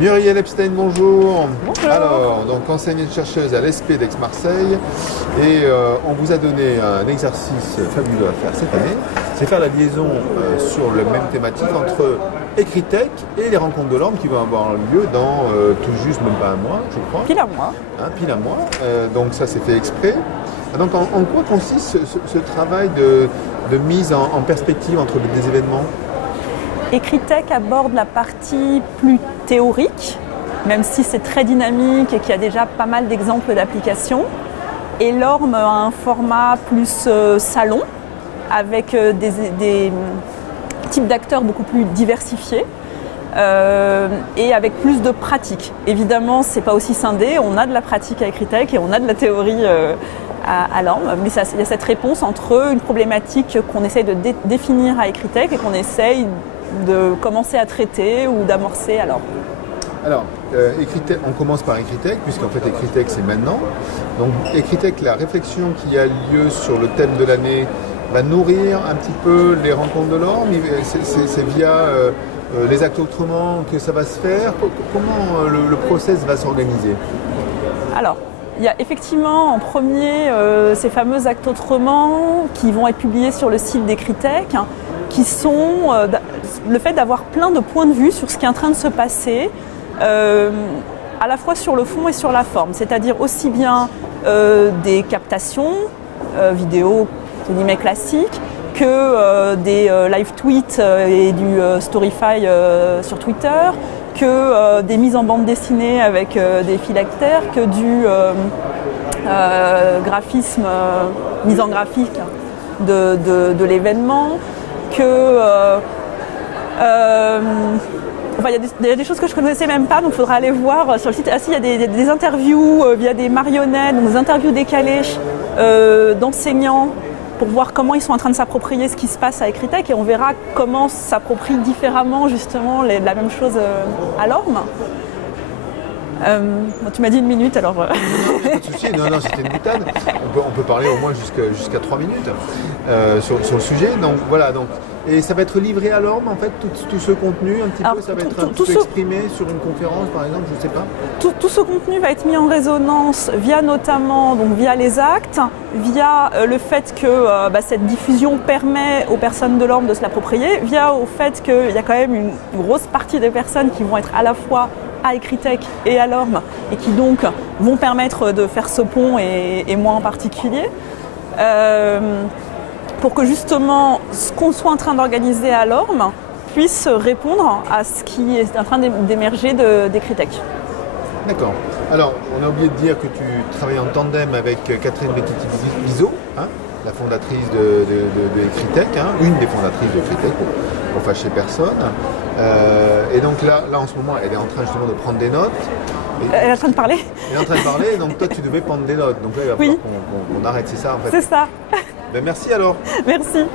Muriel Epstein, bonjour. Bonjour. Alors, donc enseignante-chercheuse à l'ESP d'Aix-Marseille et on vous a donné un exercice fabuleux à faire cette année, c'est faire la liaison sur la même thématique entre Ecritech et les rencontres de l'Orme qui vont avoir lieu dans tout juste même pas un mois, je crois. Pile à moi. Pile un mois, donc ça c'est fait exprès. Donc en quoi consiste ce travail de mise en perspective entre des événements? Ecritech aborde la partie plus théorique, même si c'est très dynamique et qu'il y a déjà pas mal d'exemples d'applications. Et l'Orme a un format plus salon, avec des types d'acteurs beaucoup plus diversifiés et avec plus de pratique. Évidemment, c'est pas aussi scindé, on a de la pratique à Ecritech et on a de la théorie à l'Orme, mais il y a cette réponse entre une problématique qu'on essaye de définir à Ecritech et qu'on essaye de commencer à traiter ou d'amorcer à l'Orme. Alors, on commence par Ecritech, puisqu'en fait Ecritech c'est maintenant. Donc Ecritech, la réflexion qui a lieu sur le thème de l'année va nourrir un petit peu les rencontres de l'Orme. C'est via les actes autrement que ça va se faire. Comment le process va s'organiser? Alors, il y a effectivement en premier ces fameux actes autrement qui vont être publiés sur le site d'Ecritech, qui sont le fait d'avoir plein de points de vue sur ce qui est en train de se passer, à la fois sur le fond et sur la forme, c'est-à-dire aussi bien des captations vidéo classiques que des live tweets et du Storyfy sur Twitter, que des mises en bande dessinée avec des phylactères, que du graphisme, mise en graphique de l'événement, que enfin, il y a des choses que je ne connaissais même pas, donc il faudra aller voir sur le site. Ah si, il y a des interviews via des marionnettes, donc des interviews décalées d'enseignants pour voir comment ils sont en train de s'approprier ce qui se passe à Ecritech, et on verra comment s'approprient différemment justement la même chose à l'Orme. Bon, tu m'as dit 1 minute, alors... Pas de souci, non, c'était une boutade. On peut parler au moins jusqu'à 3 minutes sur le sujet. Donc voilà, et ça va être livré à l'Orme, en fait, tout ce contenu, un petit peu, ça va être un petit peu exprimé sur une conférence, par exemple, je ne sais pas. Tout ce contenu va être mis en résonance via les actes, via le fait que cette diffusion permet aux personnes de l'Orme de se l'approprier, via au fait qu'il y a quand même une grosse partie des personnes qui vont être à la fois à Ecritech et à l'Orme, et qui donc vont permettre de faire ce pont, et moi en particulier, pour que justement ce qu'on soit en train d'organiser à l'Orme puisse répondre à ce qui est en train d'émerger d'Ecritech. D'accord. Alors, on a oublié de dire que tu travailles en tandem avec Catherine Betiti-Bizot, la fondatrice de Ecritech, une des fondatrices de Ecritech, pour fâcher personne. Et donc là, en ce moment, elle est en train justement de prendre des notes. Elle est en train de parler. Elle est en train de parler, donc toi tu devais prendre des notes. Donc là, il va falloir qu'on arrête, c'est ça en fait. C'est ça. Ben, merci alors. Merci.